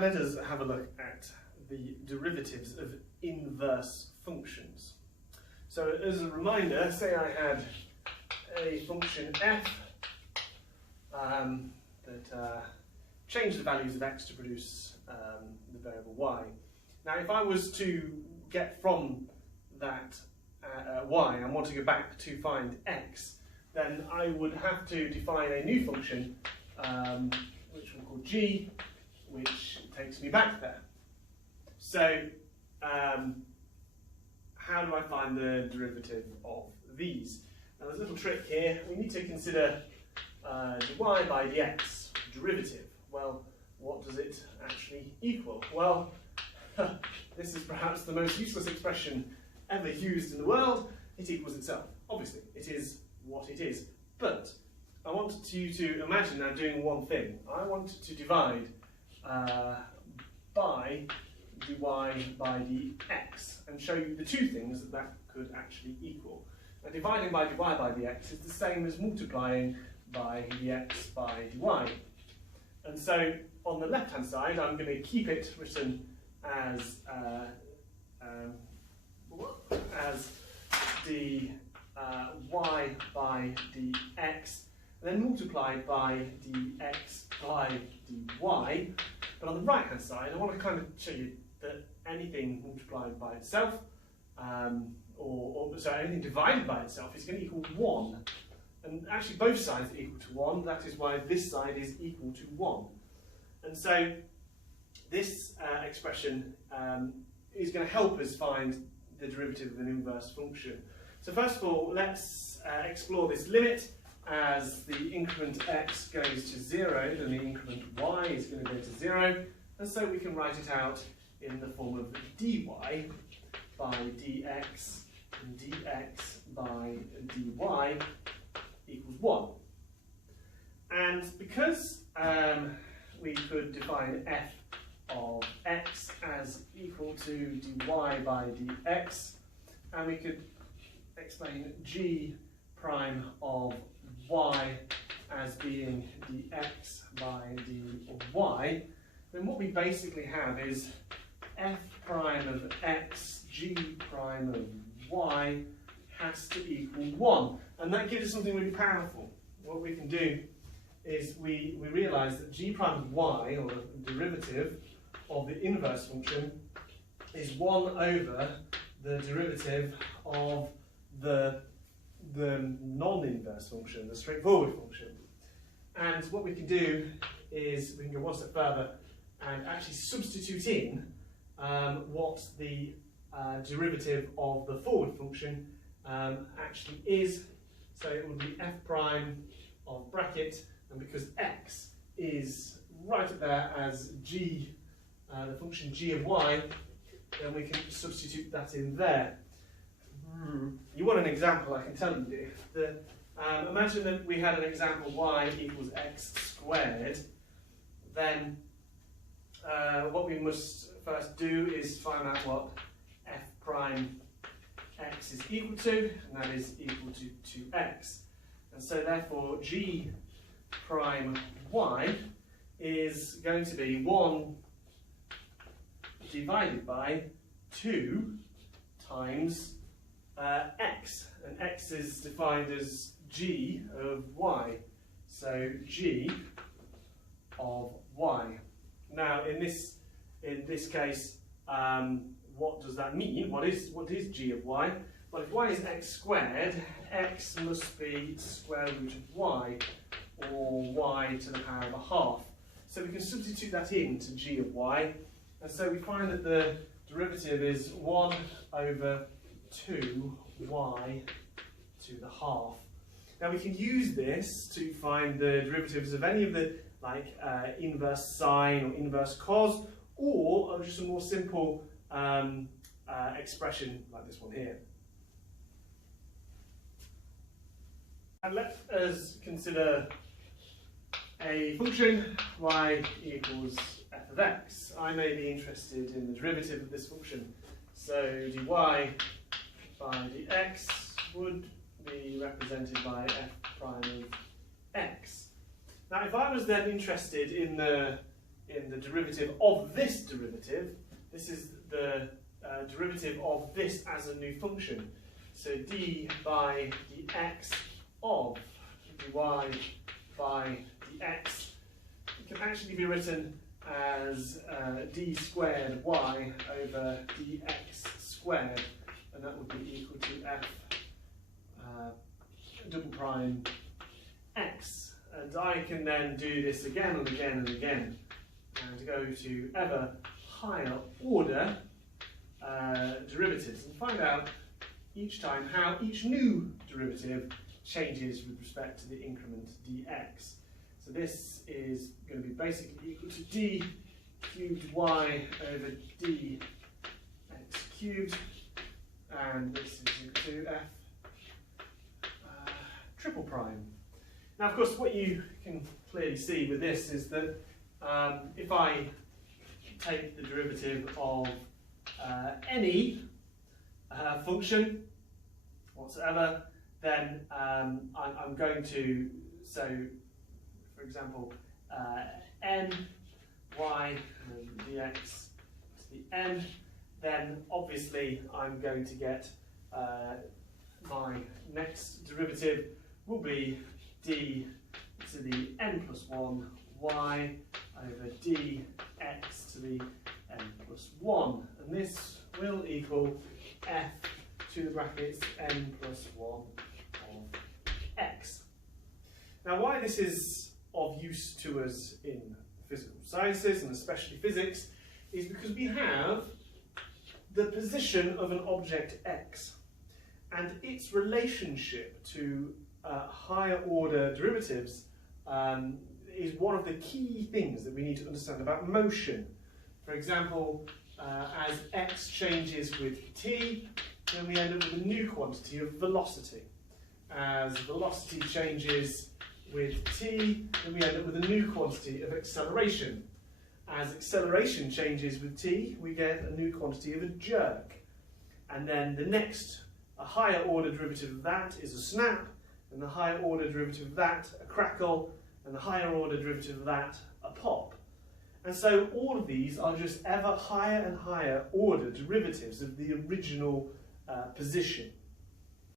let us have a look at the derivatives of inverse functions. So as a reminder, say I had a function f that changed the values of x to produce the variable y. Now if I was to get from that y and want to go back to find x, then I would have to define a new function which we'll call g, which takes me back there. So how do I find the derivative of these? Now there's a little trick here. We need to consider dy by dx derivative. Well, what does it actually equal? Well, this is perhaps the most useless expression ever used in the world. It equals itself. Obviously, it is what it is. But I want you to imagine now doing one thing. I want to divide by dy by dx and show you the two things that that could actually equal. Now, dividing by dy by dx is the same as multiplying by dx by dy. And so on the left hand side, I'm going to keep it written as dy by dx, and then multiplied by dx by dy. But on the right hand side, I want to kind of show you that anything multiplied by itself, sorry, anything divided by itself is going to equal 1. And actually both sides are equal to 1, that is why this side is equal to 1. And so this expression is going to help us find the derivative of an inverse function. So first of all, let's explore this limit. As the increment x goes to 0, then the increment y is going to go to 0. And so we can write it out in the form of dy by dx and dx by dy equals 1. And because we could define f of x as equal to dy by dx, and we could explain g prime of y as being dx by dy, then what we basically have is f prime of x, g prime of y has to equal 1. And that gives us something really powerful. What we can do is we realise that g prime of y, or the derivative of the inverse function, is 1 over the derivative of the non-inverse function, the straightforward function. And what we can do is we can go one step further and actually substitute in what the derivative of the forward function actually is. So it would be f prime of bracket, and because x is right up there as g, the function g of y, then we can substitute that in there. You want an example, I can tell you. Imagine that we had an example y equals x squared. Then what we must first do is find out what f prime x is equal to, and that is equal to 2x. And so therefore g prime y is going to be 1 divided by 2 times x, and x is defined as g of y, so g of y. Now in this case, what does that mean? What is g of y? Well, if y is x squared, x must be square root of y, or y to the power of a half. So we can substitute that in to g of y, and so we find that the derivative is 1 over 2y to the half. Now we can use this to find the derivatives of any of the inverse sine or inverse cos, or just a more simple expression like this one here. And let us consider a function y equals f of x. I may be interested in the derivative of this function. So dy by dx would be represented by f prime of x. Now if I was then interested in the in the derivative of this derivative. This is the derivative of this as a new function. So d by dx of dy by dx can actually be written as d squared y over dx squared, and that would be equal to f double prime x. And I can then do this again and again and again, and go to ever higher order derivatives and find out each time how each new derivative changes with respect to the increment dx. So this is going to be basically equal to d cubed y over dx cubed, and this is equal to f triple prime. Now, of course, what you can clearly see with this is that if I take the derivative of any function whatsoever, then I'm going to, so for example, n y dx to the n, then obviously I'm going to get my next derivative will be d to the n plus 1 y over dx to the n plus 1, and this will equal f to the brackets n plus 1 of x. Now, why this is of use to us in physical sciences, and especially physics, is because we have the position of an object x and its relationship to higher order derivatives is one of the key things that we need to understand about motion. For example, as x changes with t, then we end up with a new quantity of velocity. As velocity changes with t, then we end up with a new quantity of acceleration. As acceleration changes with t, we get a new quantity of a jerk. And then the next, a higher order derivative of that is a snap, and the higher order derivative of that, a crackle, and the higher order derivative of that, a pop. And so all of these are just ever higher and higher order derivatives of the original position.